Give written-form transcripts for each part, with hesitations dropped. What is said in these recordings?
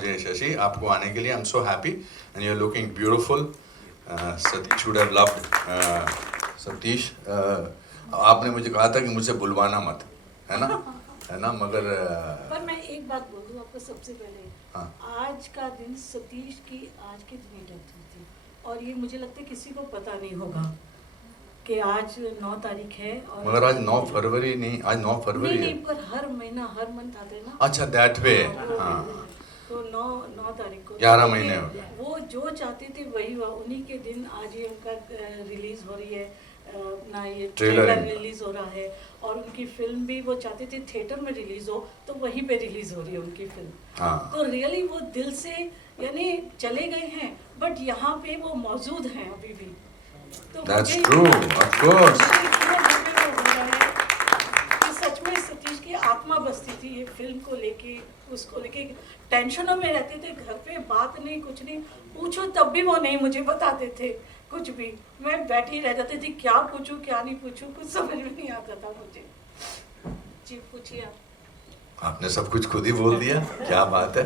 मुझे शशि आपको आने के लिए। I am so happy and you are looking beautiful. Satish would have loved. Satish आपने मुझे कहा था कि मुझसे बुलवाना मत, है ना मगर पर मैं एक बात बोल दूं आपको सबसे पहले। हाँ। आज का दिन सतीश की आज के दिन डेथ हुई थी और ये मुझे लगता है किसी को पता नहीं होगा कि आज 9 तारीख है। और मगर आज 9 फरवरी नहीं, आज 9 फरवरी नहीं, है। नहीं, पर हर महीना हर मंथ आते हैं ना। अच्छा दैट वे। हाँ तो 9 तारीख को 11 महीने हो गए। वो जो चाहते थे वही हुआ। उन्हीं के दिन आज ये उनका रिलीज हो रही है ना, ये ट्रेलर रिलीज हो रहा है। और उनकी फिल्म भी वो चाहते थे थिएटर में रिलीज हो, तो वहीं पे रिलीज हो रही है उनकी फिल्म। हाँ। तो रियली वो दिल से यानी चले गए हैं, बट यहाँ पे वो मौजूद हैं अभी भी। तो That's true, of course. सच में सतीश की आत्मा बसती थी ये फिल्म को लेके, उसको लेके टेंशनों में रहते थे। घर पे बात नहीं, कुछ नहीं पूछो तब भी वो नहीं मुझे बताते थे कुछ भी। मैं बैठी रह जाती थी, क्या पूछूं क्या नहीं पूछूं, कुछ समझ में नहीं आता था मुझे। जी पूछिए आप। आपने सब कुछ खुद ही बोल दिया, क्या बात है।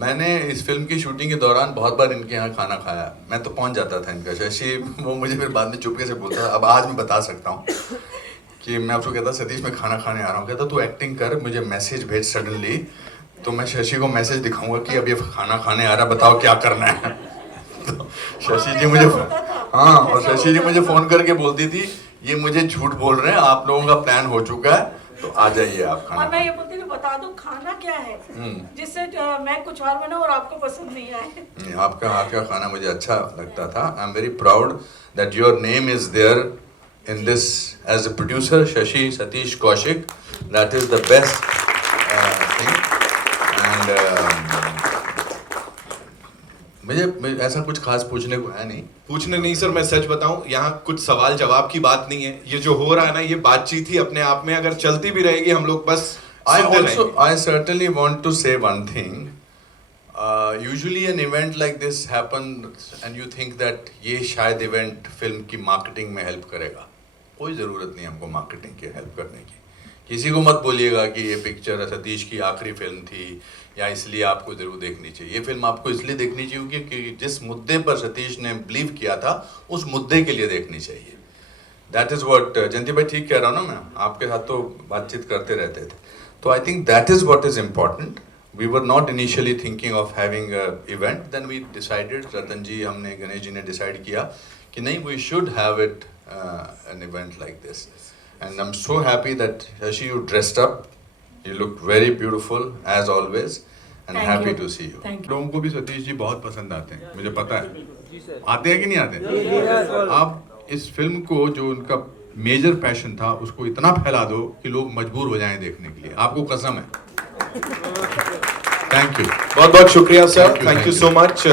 मैंने इस फिल्म की शूटिंग के दौरान बहुत बार इनके यहाँ खाना खाया। मैं तो पहुँच जाता था इनका। शशि वो मुझे फिर बाद में चुपके से बोलता था। अब आज मैं बता सकता हूँ कि मैं आपको कहता सतीश मैं खाना खाने आ रहा हूँ। कहता तू एक्टिंग कर, मुझे मैसेज भेज सडनली, तो मैं शशि को मैसेज दिखाऊंगा कि अब ये खाना खाने आ रहा, बताओ क्या करना है। तो शशि जी मुझे और शशि जी मुझे फ़ोन करके बोलती थी ये मुझे झूठ बोल रहे हैं, आप लोगों का प्लान हो चुका है तो आ जाइए आप खाना। और मैं ये बोलती थी बता दो खाना क्या है, जिससे मैं कुछ और बनाऊं और आपको पसंद नहीं आए। आपका हाथ का खाना मुझे अच्छा लगता था। I am very proud that your name is there in this as a producer, Shashi Satish Kaushik. That is the best thing. And मुझे ऐसा कुछ खास पूछने को है नहीं। पूछने नहीं सर, मैं सच बताऊं यहाँ कुछ सवाल जवाब की बात नहीं है। ये जो हो रहा है ना, ये बातचीत ही अपने आप में अगर चलती भी रहेगी, हम लोग बस I certainly want to say one thing. Usually an event like this happens and you think that ये शायद इवेंट फिल्म की मार्केटिंग में हेल्प करेगा। कोई ज़रूरत नहीं हमको मार्केटिंग की हेल्प करने की। किसी को मत बोलिएगा कि ये पिक्चर सतीश की आखिरी फिल्म थी या इसलिए आपको ज़रूर देखनी चाहिए। ये फिल्म आपको इसलिए देखनी चाहिए क्योंकि जिस मुद्दे पर सतीश ने बिलीव किया था उस मुद्दे के लिए देखनी चाहिए। दैट इज़ वॉट जयंती भाई ठीक कह रहा हूँ ना मैं, आपके साथ तो बातचीत करते रहते थे। तो I think that is what is important. We were not initially thinking of having an event. Then we decided, रतन जी हमने गणेश जी ने decide किया कि नहीं, we should have it an event like this. And I'm so happy that Shashi you dressed up. You looked very beautiful as always and Thank happy you. to see you. Thank you. लोगों को भी सतीश जी बहुत पसंद आते हैं, मुझे पता है। आते हैं कि नहीं आते? आप इस फिल्म को जो उनका मेजर पैशन था उसको इतना फैला दो कि लोग मजबूर हो जाएं देखने के लिए। आपको कसम है। थैंक यू, बहुत बहुत शुक्रिया sir, thank you so much.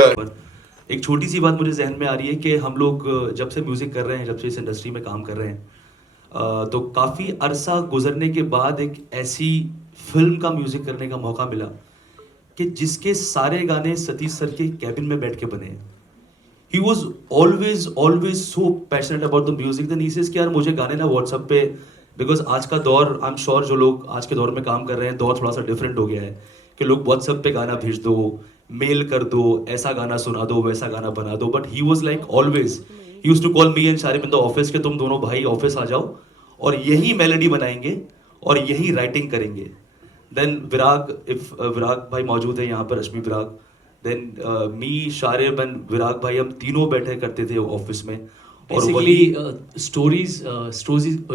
एक छोटी सी बात मुझे जहन में आ रही है कि हम लोग जब से म्यूज़िक कर रहे हैं, जब से इस इंडस्ट्री में काम कर रहे हैं, तो काफ़ी अरसा गुजरने के बाद एक ऐसी फिल्म का म्यूज़िक करने का मौका मिला कि जिसके सारे गाने सतीश सर के कैबिन में बैठ के बने हैं। He was always so passionate about the music. Then he says कि यार मुझे गाने ना व्हाट्सएप पे, बिकॉज आज का दौर, आई एम श्योर जो लोग आज के दौर में काम कर रहे हैं, दौर थोड़ा सा डिफरेंट हो गया है कि लोग व्हाट्सएप पे गाना भेज दो, मेल कर दो, ऐसा गाना सुना दो, वैसा गाना बना दो। But he was like always, he used to call me and Sharib in the office के तुम दोनों भाई ऑफिस आ जाओ और यही मेलोडी बनाएंगे और यही राइटिंग करेंगे। देन विराग, इफ विराग भाई मौजूद है यहाँ पर, रश्मि विराग, देन मी, शारिब एंड विराग भाई, हम तीनों बैठे करते थे ऑफिस में। और बेसिकली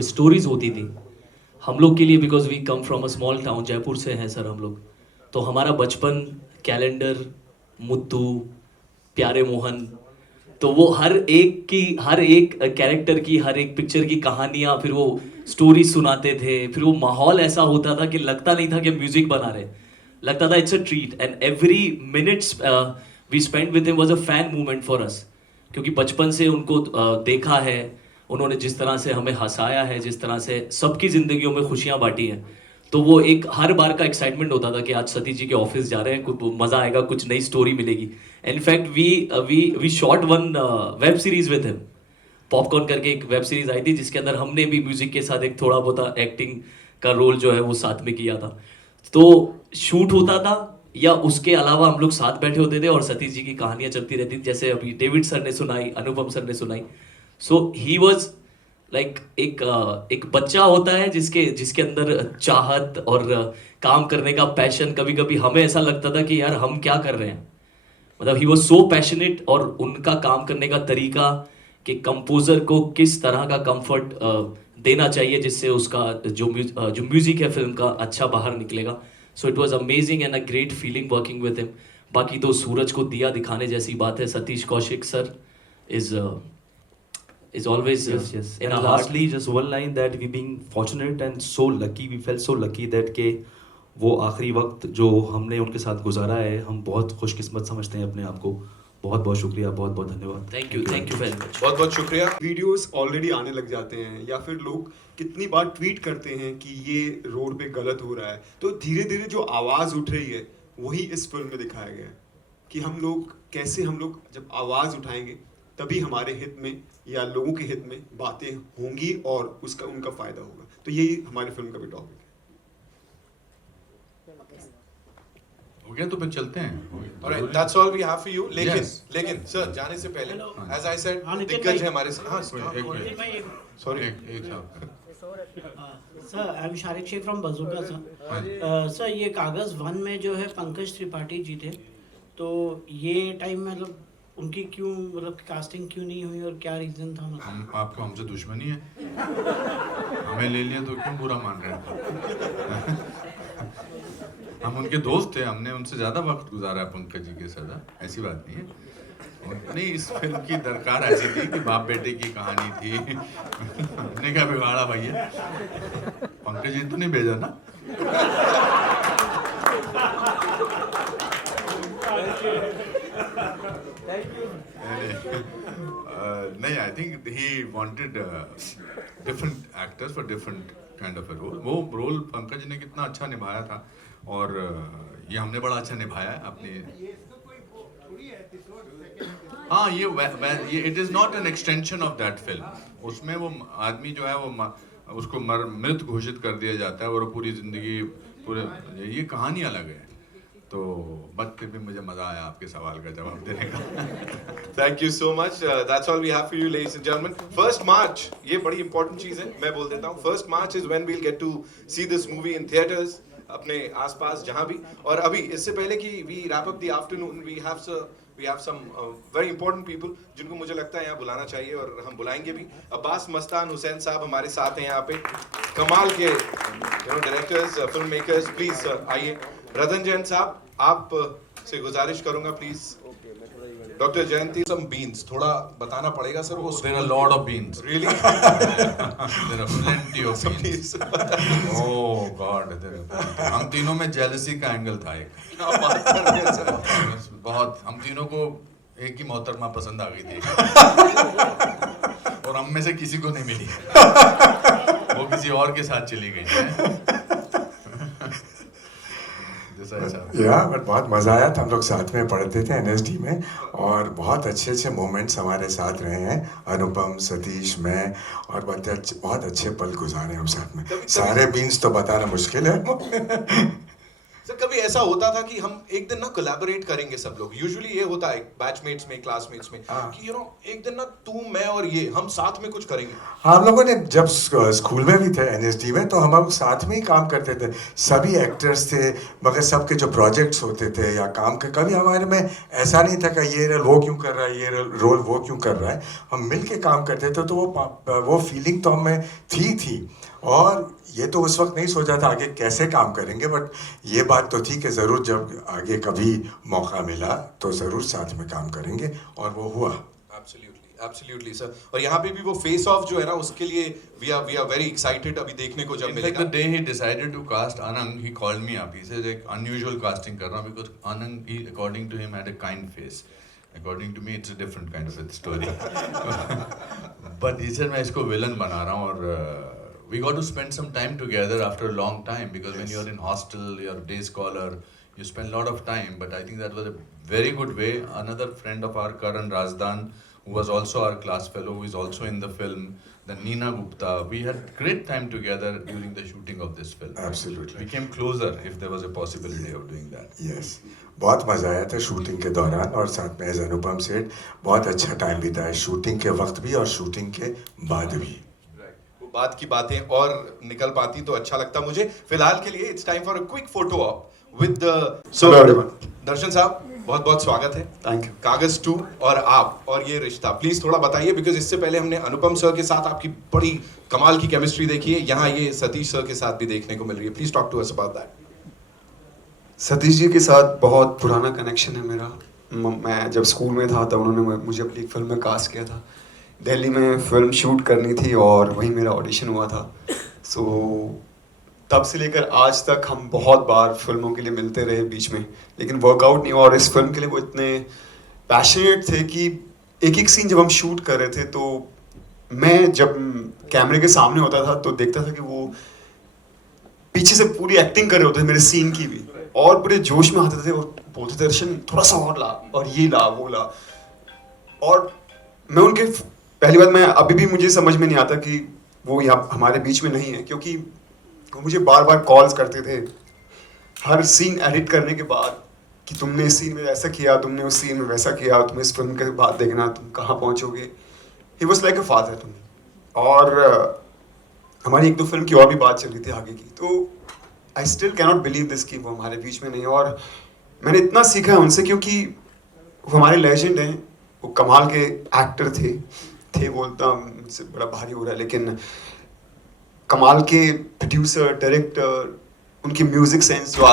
स्टोरीज होती थी हम लोग के लिए, because we come from a small town, Jaipur से हैं सर हम लोग। तो हमारा बचपन, कैलेंडर, मुत्तू, प्यारे मोहन, तो वो हर एक कैरेक्टर की, हर एक पिक्चर की कहानियाँ, फिर वो स्टोरी सुनाते थे। फिर वो माहौल ऐसा होता था कि लगता नहीं था कि म्यूजिक बना रहे, लगता था it's a treat. And every minutes we spend with him was a fan movement for us, क्योंकि बचपन से उनको देखा है, उन्होंने जिस तरह से हमें हंसाया है, जिस तरह से सबकी ज़िंदगियों में खुशियाँ बांटी हैं, तो वो एक हर बार का एक्साइटमेंट होता था कि आज सतीश जी के ऑफिस जा रहे हैं, कुछ मज़ा आएगा, कुछ नई स्टोरी मिलेगी। In fact we shot one web series with him, popcorn करके एक वेब सीरीज आई थी जिसके अंदर हमने भी म्यूजिक के साथ एक थोड़ा बहुत एक्टिंग का रोल जो है वो साथ में किया था। तो शूट होता था या उसके अलावा हम लोग साथ बैठे होते थे और सतीश जी की कहानियां चलती रहती थी, जैसे अभी डेविड सर ने सुनाई, अनुपम सर ने सुनाई. सो ही वॉज लाइक एक बच्चा होता है जिसके जिसके अंदर चाहत और काम करने का पैशन. कभी कभी हमें ऐसा लगता था कि यार हम क्या कर रहे हैं, मतलब ही वॉज सो पैशनेट. और उनका काम करने का तरीका कि कंपोजर को किस तरह का कंफर्ट देना चाहिए जिससे उसका जो म्यूजिक है फिल्म का अच्छा बाहर निकलेगा. So it was amazing and a great feeling working with him. बाकी तो सूरज को दिया दिखाने जैसी बात है. Satish Kaushik sir is always Yes, yes. in And our heart. lastly, just one line that we being fortunate and so lucky, we felt so lucky that के वो आखिरी वक्त जो हमने उनके साथ गुजारा है, हम बहुत खुशकिस्मत समझते हैं अपने आप को. बहुत बहुत शुक्रिया, बहुत बहुत धन्यवाद. Thank you very much. बहुत बहुत शुक्रिया. वीडियोस ऑलरेडी आने लग जाते हैं या फिर लोग कितनी बार ट्वीट करते हैं कि ये रोड पे गलत हो रहा है. तो धीरे धीरे जो आवाज़ उठ रही है वही इस फिल्म में दिखाया गया है कि हम लोग जब आवाज़ उठाएंगे तभी हमारे हित में या लोगों के हित में बातें होंगी और उसका उनका फ़ायदा होगा. तो यही हमारी फिल्म का भी टॉपिक है. हो गया तो फिर चलते हैं. Alright, that's all we have for you. Yes. लेकिन सर जाने से पहले as I said हाँ, नितिन दिग्गज भाई। है हमारे साथ. हाँ, एक go ahead. मिनट. भाई, Sorry. एक साहब. Sir I am Shariq Sheikh from Bazooka sir. Sir ये कागज़ 1 में जो है पंकज त्रिपाठी जी थे, तो ये टाइम में मतलब उनकी क्यों मतलब कास्टिंग क्यों नहीं हुई और क्या रीज़न था मतलब? हम आपको हमसे दुश्मनी है. हमें ले लिया तो क्यों बुरा मान रहे हैं? हम उनके दोस्त थे, हमने उनसे ज्यादा वक्त गुजारा पंकज जी के साथ. ऐसी बात नहीं है. नहीं, इस फिल्म की दरकार ऐसी थी कि बाप बेटे की कहानी थी. हमने क्या बिगाड़ा भैया? पंकज जी तो नहीं भेजा ना? नहीं, I think he wanted different actors for different kind of a role. वो रोल पंकज ने कितना अच्छा निभाया था और ये हमने बड़ा अच्छा निभाया है अपने. हाँ, ये it is not an extension of that film. उसमें वो आदमी जो है वो उसको मृत घोषित कर दिया जाता है और वो पूरी जिंदगी पूरे ये कहानी अलग है. तो बट फिर भी मुझे मजा आया आपके सवाल का जवाब देने का. Thank you so much. That's all we have for you, ladies and gentlemen. 1st March, ये बड़ी important चीज़ है, मैं बोल देता हूँ. 1st March is when we'll get to see this movie in theaters, अपने आसपास जहाँ भी. और अभी इससे पहले कि we wrap up the afternoon, we have some very important people जिनको मुझे लगता है यहाँ बुलाना चाहिए और हम बुलाएंगे भी. अब्बास मस्तान हुसैन साहब हमारे साथ हैं यहाँ पे. कमाल के डायरेक्टर्स, फिल्म मेकर्स. प्लीज आइए. रतन जैन साहब, आप से गुजारिश करूंगा please. Doctor Jayanti, some beans थोड़ा बताना पड़ेगा सर. वो There are a lot of beans. really There are plenty of some beans. beans. Oh God, हम तीनों में जेलसी का एंगल था एक. क्या बात कर रहे हैं सर. बहुत, हम तीनों को एक ही मोहतरमा पसंद आ गई थी और हम में से किसी को नहीं मिली. वो किसी और के साथ चली गई है. जैसा ऐसा. या बट बहुत मज़ा आया था. हम लोग साथ में पढ़ते थे एनएसडी में और बहुत अच्छे मोमेंट्स हमारे साथ रहे हैं. अनुपम, सतीश, मैं और बहुत अच्छे पल गुजारे हम साथ में. सारे बीन्स तो बताना मुश्किल है. सर कभी ऐसा होता था कि हम एक दिन ना कोलैबोरेट करेंगे सब लोग. यूजुअली ये होता है बैचमेट्स में, क्लासमेट्स में कि एक दिन ना तू, मैं और ये हम साथ में कुछ करेंगे. हम लोगों ने जब स्कूल में भी थे एनएसडी में तो हम लोग साथ में ही काम करते थे. सभी एक्टर्स थे मगर सबके जो प्रोजेक्ट्स होते थे या काम के कभी हमारे में ऐसा नहीं था कि ये रोल वो क्यों कर रहा है, ये रोल वो क्यों कर रहा है. हम मिल के काम करते थे. तो वो फीलिंग तो हमें थी. और ये तो उस वक्त नहीं सोचा था आगे कैसे काम करेंगे, बट ये बात तो थी कि ज़रूर जब आगे कभी मौका मिला तो ज़रूर साथ में काम करेंगे और वो हुआ. Absolutely sir. और यहाँ पे भी वो फेस ऑफ जो है ना उसके लिए we are very excited अभी देखने को जब In fact, मिलेगा. the day he decided to cast Anang, he called me up. He said like unusual casting कर रहा हूँ because Anang, according to him, had a kind face. According to me, it's a different kind of a story. But he said मैं इसको villain बना रहा हूँ और we got to spend some time together after a long time because when you're in hostel, you're a day scholar, you spend a lot of time. But I think that was a very good way. Another friend of our, Karan Razdan, who was also our class fellow, who is also in the film. Then Neena Gupta. We had great time together during the shooting of this film. Absolutely. We came closer if there was a possibility of doing that. Yes बहुत मज़ा आया था shooting के दौरान और साथ में as अनुपम सेठ बहुत अच्छा टाइम बीता है शूटिंग के वक्त भी और शूटिंग के बाद भी वो बात की बातें और निकल पाती तो अच्छा लगता मुझे। फिलहाल के लिए it's time for a quick photo op with the Hello everyone. दर्शन साहब बहुत बहुत स्वागत है। Thank you. कागज 2 और आप और ये रिश्ता प्लीज थोड़ा बताइए, बिकॉज इससे पहले हमने अनुपम सर के साथ आपकी बड़ी कमाल की केमिस्ट्री देखी है, यहाँ ये सतीश सर के साथ भी देखने को मिल रही है। Please talk to us about that. Satish ji के साथ बहुत पुराना कनेक्शन है मेरा। मैं जब स्कूल में था तब उन्होंने मुझे अपनी फिल्म में कास्ट किया था। दिल्ली में फिल्म शूट करनी थी और वहीं मेरा ऑडिशन हुआ था। सो तब से लेकर आज तक हम बहुत बार फिल्मों के लिए मिलते रहे बीच में, लेकिन वर्कआउट नहीं हुआ। और इस फिल्म के लिए वो इतने पैशनेट थे कि एक एक सीन जब हम शूट कर रहे थे तो मैं जब कैमरे के सामने होता था तो देखता था कि वो पीछे से पूरी एक्टिंग कर रहे होते थे मेरे सीन की भी, और पूरे जोश में आते थे और बोलते थे दर्शन थोड़ा सा और ला और ये ला वो ला। और मैं उनके पहली बात मैं अभी भी मुझे समझ में नहीं आता कि वो यहाँ हमारे बीच में नहीं है, क्योंकि वो मुझे बार बार कॉल्स करते थे हर सीन एडिट करने के बाद कि तुमने इस सीन में ऐसा किया, तुमने उस सीन में वैसा किया, तुम इस फिल्म के बाद देखना तुम कहाँ पहुँचोगे। He was like a father to me. और हमारी एक दो फिल्म की और भी बात चल रही थी आगे की, तो I still cannot believe this कि वो हमारे बीच में नहीं है। और मैंने इतना सीखा है उनसे, क्योंकि वो हमारे लेजेंड हैं, वो कमाल के एक्टर थे बोलता मुझसे बड़ा भारी हो रहा है, लेकिन कमाल के प्रोड्यूसर डायरेक्टर, उनकी म्यूजिक सेंस जो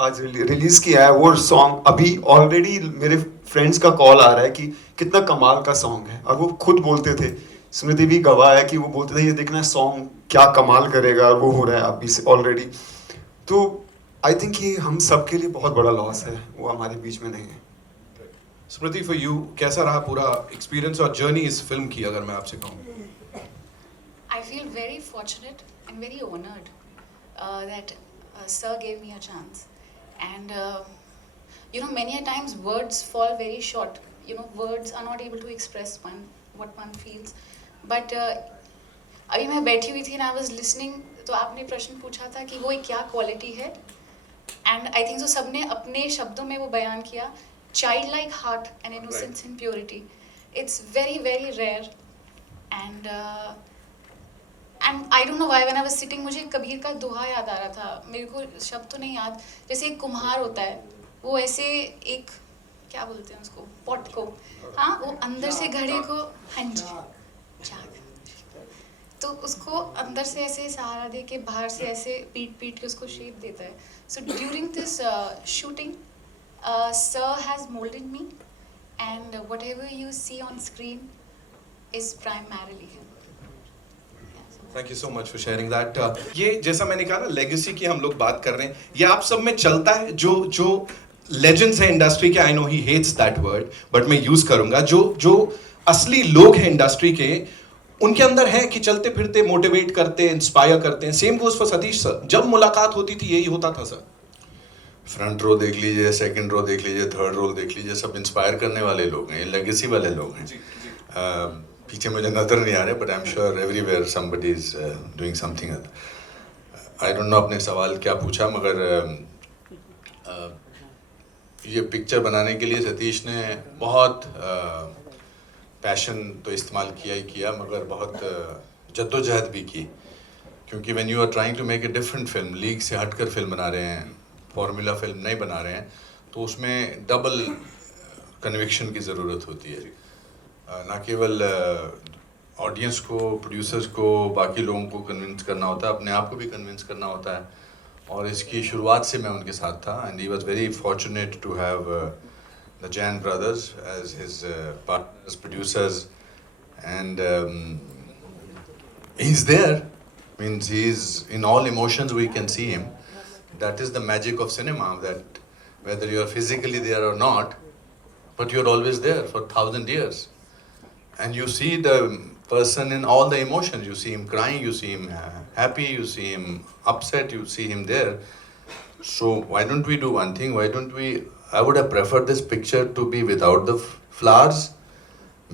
आज रिलीज किया है वो सॉन्ग अभी ऑलरेडी मेरे फ्रेंड्स का कॉल आ रहा है कि कितना कमाल का सॉन्ग है। और वो खुद बोलते थे, स्मृति भी गवाह है कि वो बोलते थे ये देखना सॉन्ग क्या कमाल करेगा, और वो हो रहा है अभी से ऑलरेडी। तो आई थिंक ये हम सब के लिए बहुत बड़ा लॉस है, वो हमारे बीच में नहीं है। स्मृति फॉर यू कैसा रहा पूरा एक्सपीरियंस और जर्नी इस फिल्म की, अगर मैं आपसे कहूँ? I feel very fortunate and very honored that Sir gave me a chance. And you know, many a times words fall very short. You know, words are not able to express what one feels. But अभी मैं बैठी हुई थी and I was listening, तो आपने प्रश्न पूछा था कि वो एक क्या क्वालिटी है, and I think so सबने अपने शब्दों में वो बयान किया, childlike heart and innocence and purity. It's very very rare, and I don't know why when I was sitting मुझे कबीर का दोहा याद आ रहा था, मेरे को शब्द तो नहीं याद। जैसे एक कुम्हार होता है, वो ऐसे एक क्या बोलते हैं उसको, पॉट को, हाँ, वो अंदर से घड़े को, हाँ जी, जाग, तो उसको अंदर से ऐसे सहारा दे के बाहर से ऐसे पीट के उसको शेप देता है। So during this shooting sir has moulded me, and whatever you see on screen is primarily him. Thank you so much for sharing that. ये जैसा मैंने कहा ना, लेगेसी की हम लोग बात कर रहे हैं, ये आप सब में चलता है। जो लेजेंड्स है इंडस्ट्री के, I know he hates that word but मैं यूज करूंगा, जो असली लोग हैं इंडस्ट्री के, उनके अंदर है कि चलते फिरते मोटिवेट करते, इंस्पायर करते हैं। Same goes for Satish sir, जब मुलाकात होती थी यही होता था सर। फ्रंट रो देख लीजिए, सेकंड रो देख लीजिए, थर्ड रो देख लीजिए, सब इंस्पायर करने वाले लोग हैं, लेगेसी वाले लोग हैं। पीछे मुझे नजर नहीं आ रहे, but I am sure everywhere somebody is doing something. I don't know आपने सवाल क्या पूछा, मगर ये पिक्चर बनाने के लिए सतीश ने बहुत पैशन तो इस्तेमाल किया ही किया, मगर बहुत जद्दोजहद भी की, क्योंकि when you are trying to make a different film, league से हटकर फिल्म बना रहे हैं, फॉर्मूला फिल्म नहीं बना रहे हैं, तो उसमें डबल कन्विक्शन की ज़रूरत होती है। ना केवल ऑडियंस को, प्रोड्यूसर्स को, बाकी लोगों को कन्विंस करना होता है, अपने आप को भी कन्विंस करना होता है। और इसकी शुरुआत से मैं उनके साथ था, and he was very fortunate to have the Jain brothers as his partners, producers, and he is there, means he is in all emotions, we can see him. That is the magic of cinema, that whether you are physically there or not, but you are always there for 1,000 years. And you see the person in all the emotions. You see him crying, you see him happy, you see him upset, you see him there. So why don't we do one thing? Why don't we, I would have preferred this picture to be without the flowers,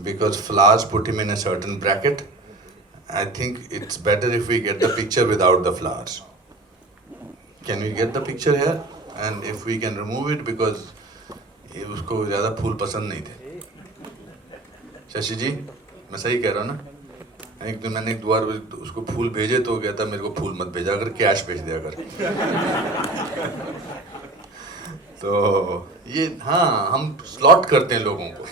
because flowers put him in a certain bracket. I think it's better if we get the picture without the flowers. Can we get the picture here? And if we can remove it because ये उसको ज़्यादा फूल पसंद नहीं थे. शशि जी, मैं सही कह रहा हूँ ना? एक दिन मैंने एक बार उसको फूल भेजे तो कहता मेरे को फूल मत भेजा कर, कैश भेज दिया कर. तो ये हाँ, हम स्लॉट करते हैं लोगों को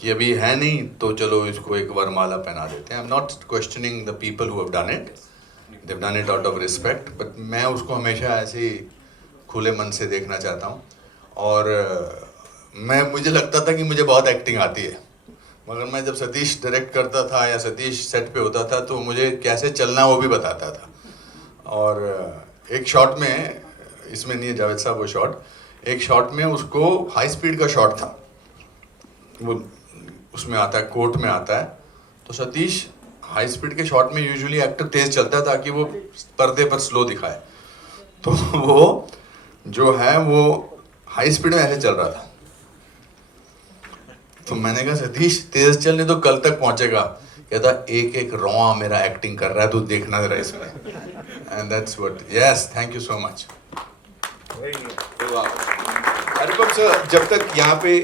कि अभी है नहीं तो चलो इसको एक वरमाला पहना देते हैं. I am not questioning the people who have done it, they have done it out of respect, but मैं उसको हमेशा ऐसे ही खुले मन से देखना चाहता हूँ. और मुझे लगता था कि मुझे बहुत एक्टिंग आती है, मगर मैं जब सतीश डायरेक्ट करता था या सतीश सेट पे होता था तो मुझे कैसे चलना वो भी बताता था. और एक शॉट में, इसमें नहीं है जावेद साहब वो शॉट, एक शॉट में उसको हाई स्पीड का शॉट था, वो उसमें आता है, कोर्ट में आता है. तो सतीश हाई स्पीड के शॉट में यूजुअली एक्टर तेज चलता है ताकि वो पर्दे पर स्लो दिखाए. तो वो जो है वो हाई स्पीड में ऐसे चल रहा था. तो मैंने कहा सतीश तेज चल, नहीं तो कल तक पहुंचेगा. कहता एक एक रोआ मेरा एक्टिंग कर रहा है, तू देखना जरा इसमें. And that's what. Yes, thank you so much. Anupam sir, जब तक यहाँ पे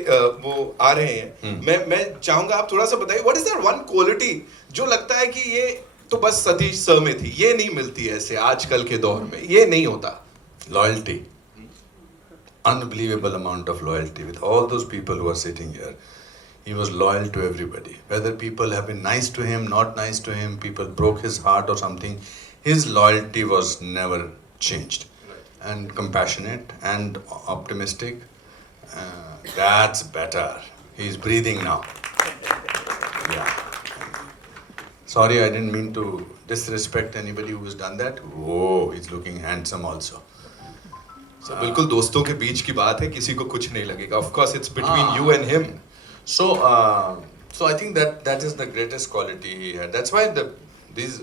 वो आ रहे हैं, मैं चाहूंगा आप थोड़ा सा बताइए, what is that one quality जो लगता है कि ये तो बस सतीश सर में थी, ये नहीं मिलती ऐसे आजकल के दौर में, ये नहीं होता. Loyalty. Unbelievable amount of loyalty with all those people who are sitting here. He was loyal to everybody. Whether people have been nice to him, not nice to him, people broke his heart or something, his loyalty was never changed. And compassionate and optimistic. That's better. He's breathing now. Yeah. Sorry, I didn't mean to disrespect anybody who has done that. Oh, he's looking handsome also. So, बिल्कुल दोस्तों के बीच की बात है, किसी को कुछ नहीं लगेगा. Of course, it's between you and him. So I think that is the greatest quality he had. That's why these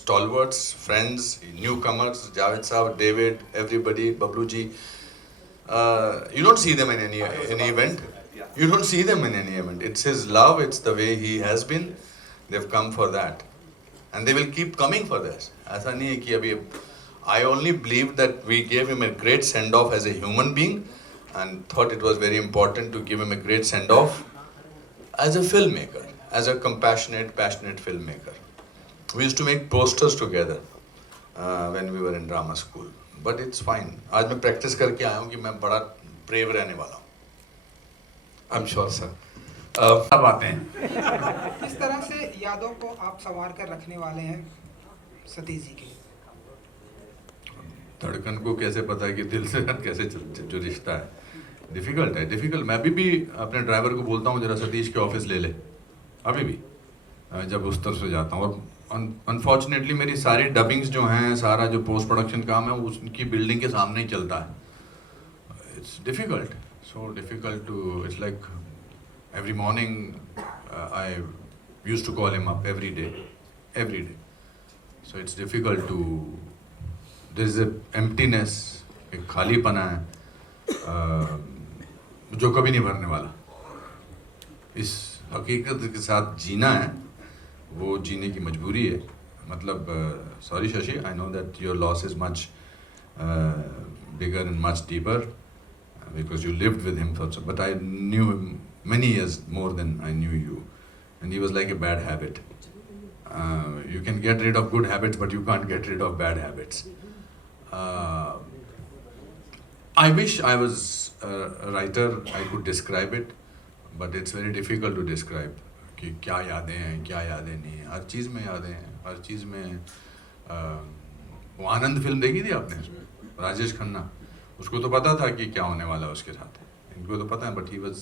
stalwarts, friends, newcomers, Javed Saab, David, everybody, Bablu ji, you don't see them in any event. You don't see them in any event. It's his love. It's the way he has been. They've come for that, and they will keep coming for this. ऐसा नहीं है कि अभी. I only believe that we gave him a great send-off as a human being, and thought it was very important to give him a great send-off as a filmmaker, as a compassionate, passionate filmmaker. We used to make posters together when we were in drama school. But it's fine. आज मैं practice करके आया हूँ कि मैं बड़ा brave रहने वाला हूँ. I'm sure, sir. अब आते हैं. किस तरह से यादों को आप संवार कर रखने वाले हैं सतीश जी की? धड़कन को कैसे पता है कि दिल से कैसे जो रिश्ता है, डिफिकल्ट है, डिफिकल्ट. मैं अभी भी अपने ड्राइवर को बोलता हूँ जरा सतीश के ऑफिस ले ले, अभी भी जब उस तरफ से जाता हूँ. और अनफॉर्चुनेटली मेरी सारी डबिंग्स जो हैं, सारा जो पोस्ट प्रोडक्शन काम है, उसकी बिल्डिंग के सामने ही चलता है. It's difficult, so difficult to, it's like every morning I used to call him up every day. So it's difficult to, there is a emptiness, एक खालीपना है जो कभी नहीं भरने वाला. इस हकीकत के साथ जीना है, वो जीने की मजबूरी है. मतलब sorry Shashi, I know that your loss is much bigger and much deeper because you lived with him, but I knew him many years more than I knew you, and he was like a bad habit. You can get rid of good habits, but you can't get rid of bad habits. I wish I was a writer, I could describe it, but it's very difficult to describe कि क्या यादें हैं, क्या यादें नहीं. हर चीज़ में यादें हैं, हर चीज़ में. वो आनंद फिल्म देखी थी आपने, राजेश खन्ना, उसको तो पता था कि क्या होने वाला है उसके साथ, इनको तो पता है, but he was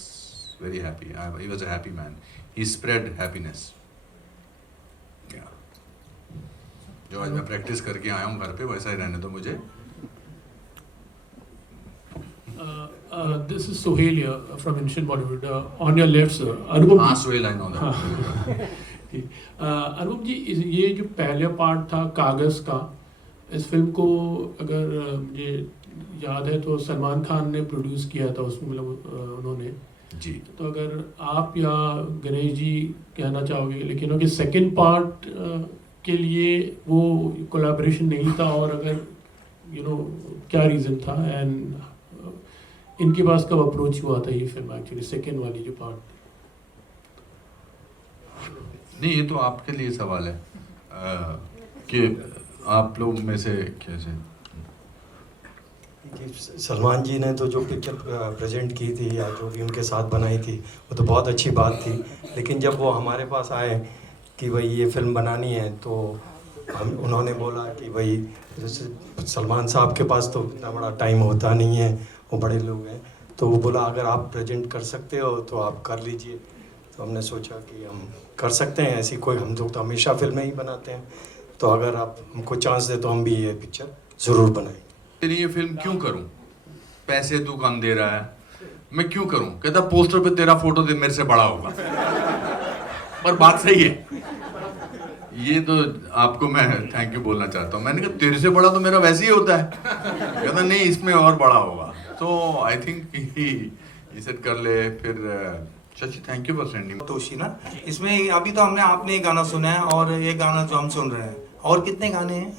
very happy. He was a happy man. He spread happiness. Yeah. जो आज मैं प्रैक्टिस करके आया हूँ घर पे, वैसा ही रहने दो मुझे. This is Sohail here from Ancient Bollywood. On your left, sir. Anupam. हाँ, Sohail, I know that. अनुपम जी, ये जो पहला पार्ट था कागज़ का, इस फिल्म को अगर मुझे याद है तो सलमान खान ने प्रोड्यूस किया था उसमें, मतलब उन्होंने जी। तो अगर आप या गणेश जी कहना चाहोगे, लेकिन उनके सेकंड पार्ट के लिए वो कोलैबोरेशन नहीं था, और अगर क्या रीज़न था, एंड इनके पास कब अप्रोच हुआ था ये फिल्म एक्चुअली सेकंड वाली जो पार्ट? नहीं, ये तो आपके लिए सवाल है कि आप लोग में से कैसे। सलमान जी ने तो जो पिक्चर प्रेजेंट की थी या जो भी उनके साथ बनाई थी वो तो बहुत अच्छी बात थी, लेकिन जब वो हमारे पास आए कि भाई ये फिल्म बनानी है तो उन्होंने बोला कि भाई जैसे सलमान साहब के पास तो इतना बड़ा टाइम होता नहीं है, वो बड़े लोग हैं, तो वो बोला अगर आप प्रेजेंट कर सकते हो तो आप कर लीजिए। तो हमने सोचा कि हम कर सकते हैं, ऐसी कोई, हम लोग तो हमेशा फिल्में ही बनाते हैं, तो अगर आप हमको चांस दे तो हम भी ये पिक्चर ज़रूर बनाएं। तेरी ये फिल्म क्यों करूं? पैसे तू कम दे रहा है, मैं क्यों करूं? कहता पोस्टर पे तेरा फोटो दे, मेरे से बड़ा होगा। पर बात सही है, ये तो आपको मैं थैंक यू बोलना चाहता हूँ। मैंने कहा तेरे से बड़ा तो मेरा वैसे ही होता है। कहता नहीं, इसमें और बड़ा होगा। तो आई थिंक इसे कर ले। फिर Shashi, thank you for sending. Toshi ना, इसमें अभी तो हमने एक गाना सुना है और ये गाना जो हम सुन रहे हैं, और कितने गाने हैं?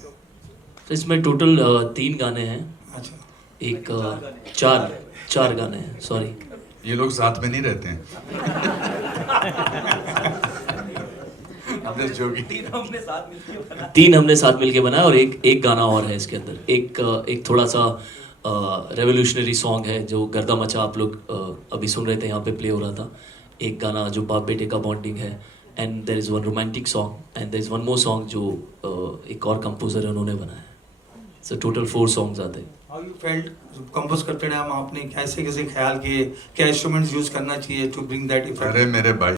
तो इसमें टोटल 3 गाने हैं। अच्छा, एक 4 गाने हैं, सॉरी। ये लोग साथ में नहीं रहते हैं। तीन हमने साथ मिलके बनाया और एक गाना और है इसके अंदर। एक थोड़ा सा रेवोल्यूशनरी सॉन्ग है जो गर्दा मचा आप लोग अभी सुन रहे थे, यहाँ पे प्ले हो रहा था। एक गाना जो बाप बेटे का बॉन्डिंग है, and there is one romantic song, and there is one more song जो एक और कंपोजर है उन्होंने बनाया। सो टोटल 4 सॉन्ग्स आते हैं। हाउ यू फेल्ट कंपोज करते टाइम आपने कैसे ख्याल किए, क्या इंस्ट्रूमेंट्स यूज करना चाहिए टू ब्रिंग दैट इफेक्ट? अरे मेरे भाई,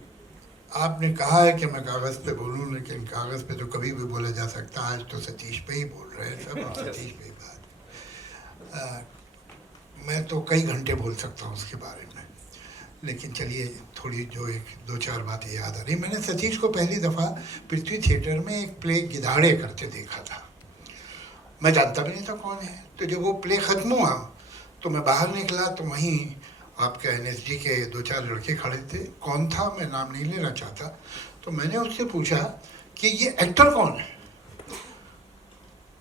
आपने कहा है कि मैं कागज़ पे बोलूं, लेकिन कागज़ पे तो कभी भी बोला जा सकता है। आज तो सतीश पे ही बोल रहे हैं सब, सतीश पे ही बात। मैं तो कई घंटे बोल सकता हूँ उसके बारे में, लेकिन चलिए थोड़ी जो 1-2-4 बातें याद आ रही। मैंने सतीश को पहली दफ़ा पृथ्वी थिएटर में एक प्ले गिदाड़े करते देखा था। मैं जानता भी नहीं था कौन है। तो जब वो प्ले ख़त्म हुआ तो मैं बाहर निकला तो वहीं आपके NSD के 2-4 लड़के खड़े थे। कौन था मैं नाम नहीं लेना चाहता। तो मैंने उससे पूछा कि ये एक्टर कौन है।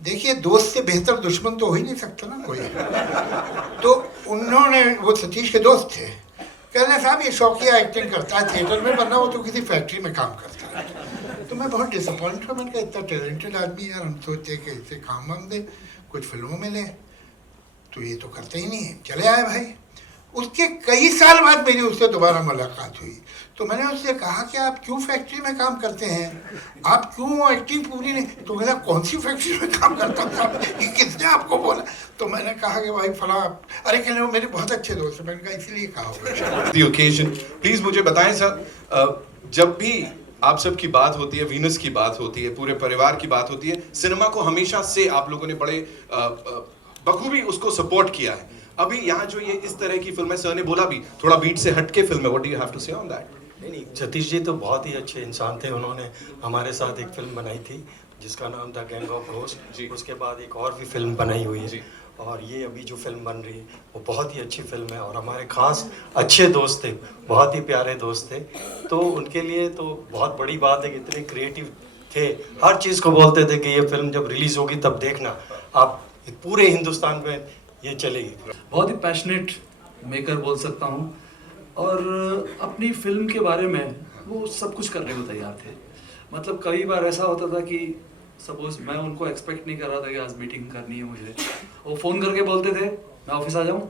देखिए, दोस्त से बेहतर दुश्मन तो हो ही नहीं सकता ना कोई। तो उन्होंने, वो सतीश के दोस्त थे, कहने साहब ये शौकिया एक्टिंग करता है थिएटर में, वरना वो तो किसी फैक्ट्री में काम करता है। तो मैं बहुत डिसअपॉइंट हुआ। मैंने कहा इतना टैलेंटेड आदमी यार, हम सोचते कि इसे काम वाम दे, कुछ फिल्मों में ले, तो ये तो करते ही नहीं है। चले आए भाई। उसके कई साल बाद मेरी उससे दोबारा मुलाकात हुई। तो मैंने उससे कहा कि आप क्यों फैक्ट्री में काम करते हैं, आप क्यों एक्टिंग पूरी नहीं? तो मेरा कौन सी फैक्ट्री में काम करता था, किसने आपको बोला? तो मैंने कहा कि भाई फला। अरे कहने वो मेरे बहुत अच्छे दोस्त हैं। मैंने कहा इसीलिए कहा होगा। The occasion, प्लीज मुझे बताएं सर, जब भी आप सब की बात होती है, वीनस की बात होती है, पूरे परिवार की बात होती है, सिनेमा को हमेशा से आप लोगों ने बड़े बखूबी उसको सपोर्ट किया है। अभी यहाँ जो ये इस तरह की फिल्म है, सर ने बोला भी थोड़ा बीट से हटके फिल्म है, what do you have to say on that? नहीं, सतीश जी तो बहुत ही अच्छे इंसान थे। उन्होंने हमारे साथ एक फिल्म बनाई थी जिसका नाम था गैंग ऑफ घोस्ट। उसके बाद एक और भी फिल्म बनाई हुई है, और ये अभी जो फिल्म बन रही है वो बहुत ही अच्छी फिल्म है। और हमारे खास अच्छे दोस्त थे, बहुत ही प्यारे दोस्त थे, तो उनके लिए तो बहुत बड़ी बात है कि इतने क्रिएटिव थे, हर चीज़ को बोलते थे कि ये फिल्म जब रिलीज़ होगी तब देखना आप, पूरे हिंदुस्तान में ये चलेगी। बहुत ही पैशनेट मेकर बोल सकता हूँ, और अपनी फिल्म के बारे में वो सब कुछ करने को तैयार थे। मतलब कई बार ऐसा होता था कि सपोज मैं उनको एक्सपेक्ट नहीं कर रहा था कि आज मीटिंग करनी है मुझे, वो फ़ोन करके बोलते थे मैं ऑफिस आ जाऊँ,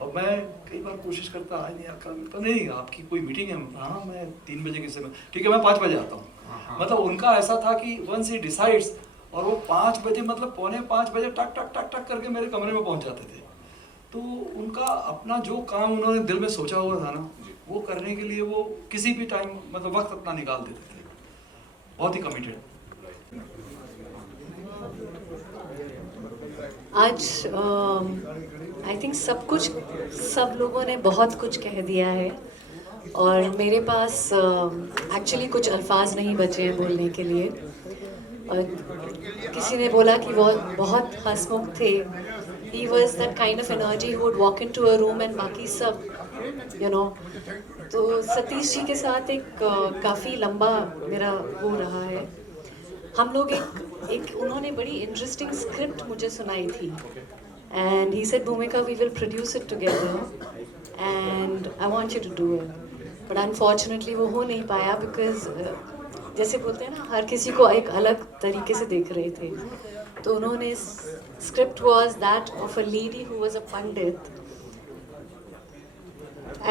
और मैं कई बार कोशिश करता आज नहीं कल मिलता, नहीं आपकी कोई मीटिंग है? हाँ मैं 3 बजे के समय, ठीक है मैं 5 बजे आता हूँ। मतलब उनका ऐसा था कि वंस ही डिसाइड्स, और वो 5 बजे मतलब 4:45 बजे टक टक टक टक करके मेरे कमरे में पहुँच जाते थे। तो उनका अपना जो काम उन्होंने दिल में सोचा हुआ था ना, वो करने के लिए वो किसी भी टाइम मतलब वक्त अपना निकाल देते थे। बहुत ही कमिटेड। आज आई थिंक सब लोगों ने बहुत कुछ कह दिया है, और मेरे पास एक्चुअली कुछ अल्फाज नहीं बचे हैं बोलने के लिए। और किसी ने बोला कि वो बहुत हंसमुख थे, he was that kind of energy who would walk into a room and बाकी सब, you know. तो सतीश जी के साथ एक काफ़ी लंबा मेरा वो रहा है. हम लोग एक उन्होंने बड़ी इंटरेस्टिंग स्क्रिप्ट मुझे सुनाई थी. And he said, Bhumika, we will produce it together and I want you to do it. But unfortunately वो हो नहीं पाया because जैसे बोलते हैं ना, हर किसी को एक अलग तरीके से देख रहे थे. तो उन्होंने script was that of a lady who was a pandit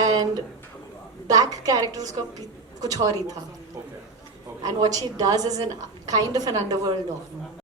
and back character उसका कुछ और ही था. And what she does is an kind of an underworld of